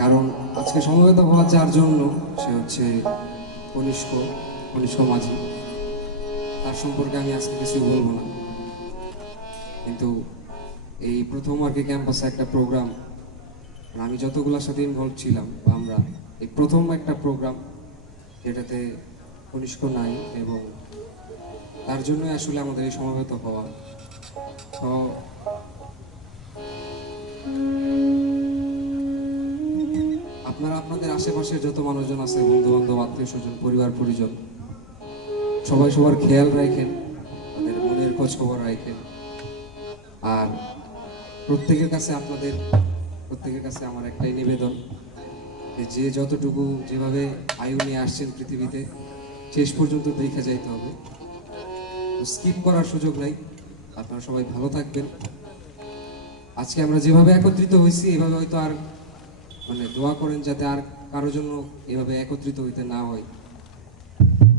কারণ আজকে সমবেত হওয়া যার জন্য সে হচ্ছে কনিষ্ক মাঝি। তার সম্পর্কে আমি আজকে কিছু বলবো না, কিন্তু এই প্রথম আর কি ক্যাম্পাসে একটা প্রোগ্রাম, আমি যতগুলোর সাথে ইনভলভ ছিলাম বা আমরা এই প্রথম একটা প্রোগ্রাম যেটাতে কনিষ্ক নাই, এবং তার জন্যই আসলে আমাদের এই সমবেত হওয়া। তো আপনারা আপনাদের আশেপাশে যত মানুষজন আছে, বন্ধু বান্ধব, আত্মীয় স্বজন, পরিবার পরিজন, সবাই সবার খেয়াল রাখেন, তাদের মনের খোঁজ খবর রাখেন। আর প্রত্যেকের কাছে আমার একটাই নিবেদন, যে যতটুকু যেভাবে আয়ু নিয়ে আসছেন পৃথিবীতে, শেষ পর্যন্ত দেখে যাইতে হবে, স্কিপ করার সুযোগ নাই। আপনারা সবাই ভালো থাকবেন। আজকে আমরা যেভাবে একত্রিত হয়েছি, এভাবে হয়তো আর দোয়া করেন যাতে আর কারোর জন্য এভাবে একত্রিত হইতে না হয়,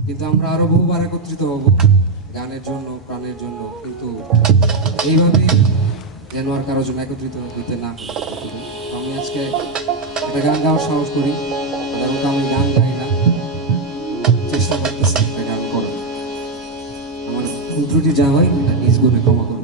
কিন্তু আমরা আরো বহুবার একত্রিত হব গানের জন্য, প্রাণের জন্য, কিন্তু এইভাবেই যেন আর কারোর জন্য একত্রিত হইতে না হয়। আমি আজকে একটা গান গাওয়ার সাহস করি, সাধারণত আমি গান গাই না, চেষ্টা করতেছি একটা গান করার। আমার ভুল ত্রুটি যা হয় এটা নিজ গুণে ক্ষমা করুন।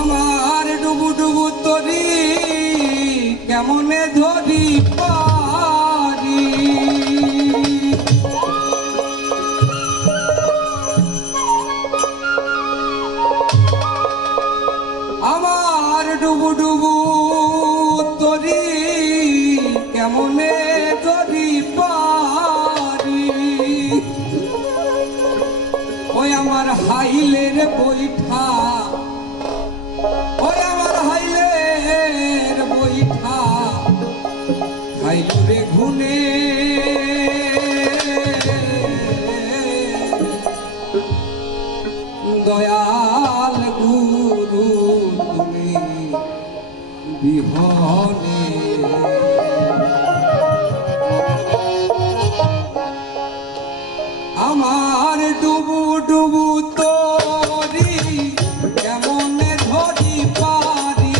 আমার ডুবু ডুবু তরি কেমনে ধরি পারি, আমার ডুবু ডুবু তরি কেমনে ধরি পারি, ওই আমার হাইলের বৈঠা, ওই আমার হাইলের বৈঠা হাইলুরে ঘুনে, দয়াল গুরু তুমি বিহনে, আমার ডুবু ডুবু তরি কেমনে ধরি পারি,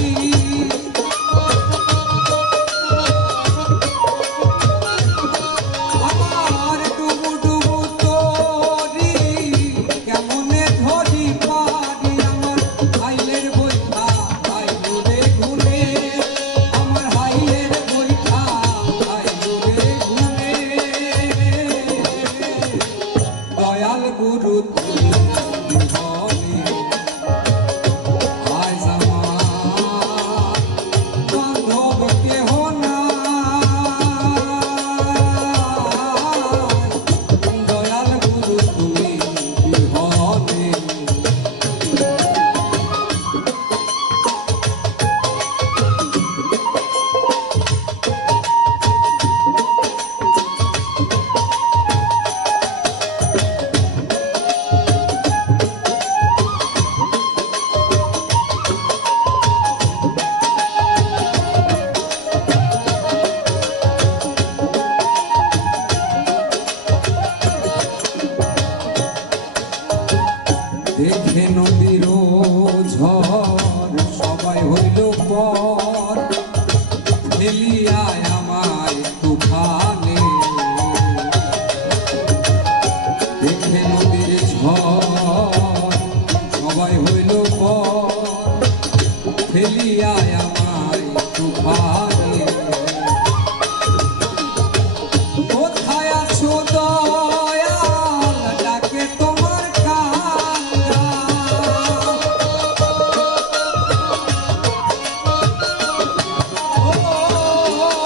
আমার ডুবু ডুবু তরি কেমনে ধরি পারি, আমার হাইলের বৈঠা হাইলুরে ঘুরে, আমার হাইলের বৈঠা হাইলুরে ঘুরে, দয়াল গুরু তুমি বিহনে, আজ আমার বান্ধব কেহ নাই, দয়াল গুরু তুমি বিহনে। দেখে নদীর ঝড় সবাই হইল পর, ফেলিয়ায় আমায় তুফানে, দেখে নদীর ঝড় সবাই হইল পর, ফেলিয়ায় আমায় তুফানে, কোথায় আছো দয়াল ডাকে তোমার কাঙ্গা, ও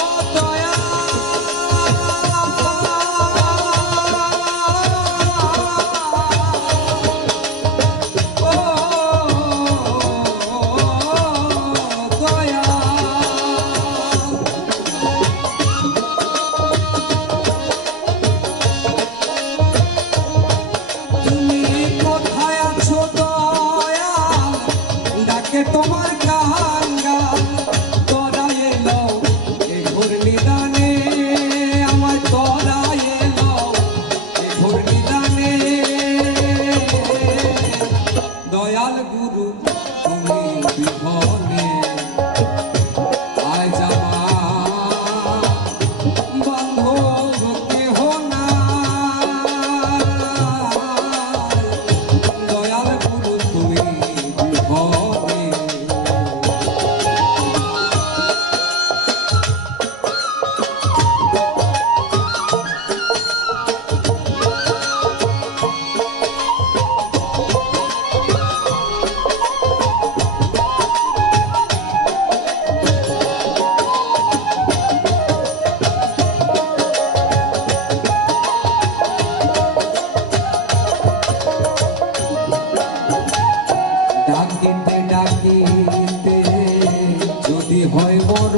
মর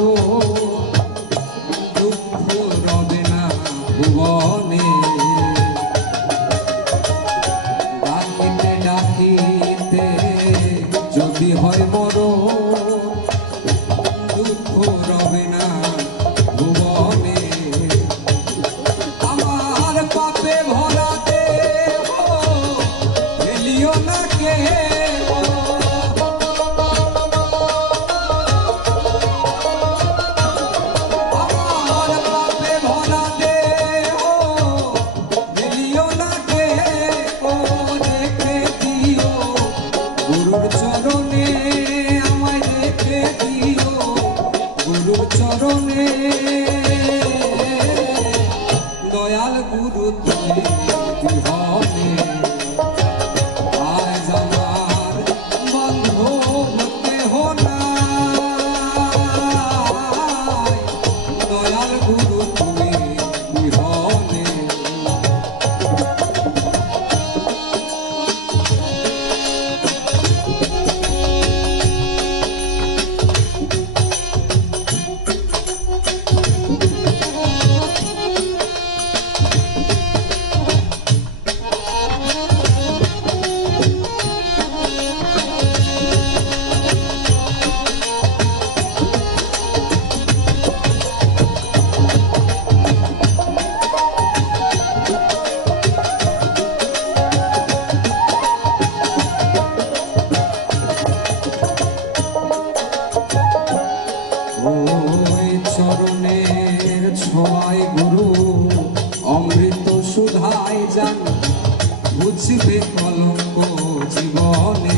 দুঃখ রবে না ভুবনে ডাকিতে ডাকিতে যদি হয় মর দুঃখ রবে না ভুবনে আমার পাপে ভরা দেহ ফেলিও না কে চরণে আমায় রেখে দিও গুরুর চরণে দয়াল গুরু তুমি বিহনে আজ আমার বান্ধব কেহ নাই দয়াল গুরু তুমি বিহনে চরণের ছোঁয়ায় গুরু অমৃত সুধায় যান বুঝবে কলঙ্ক জীবনে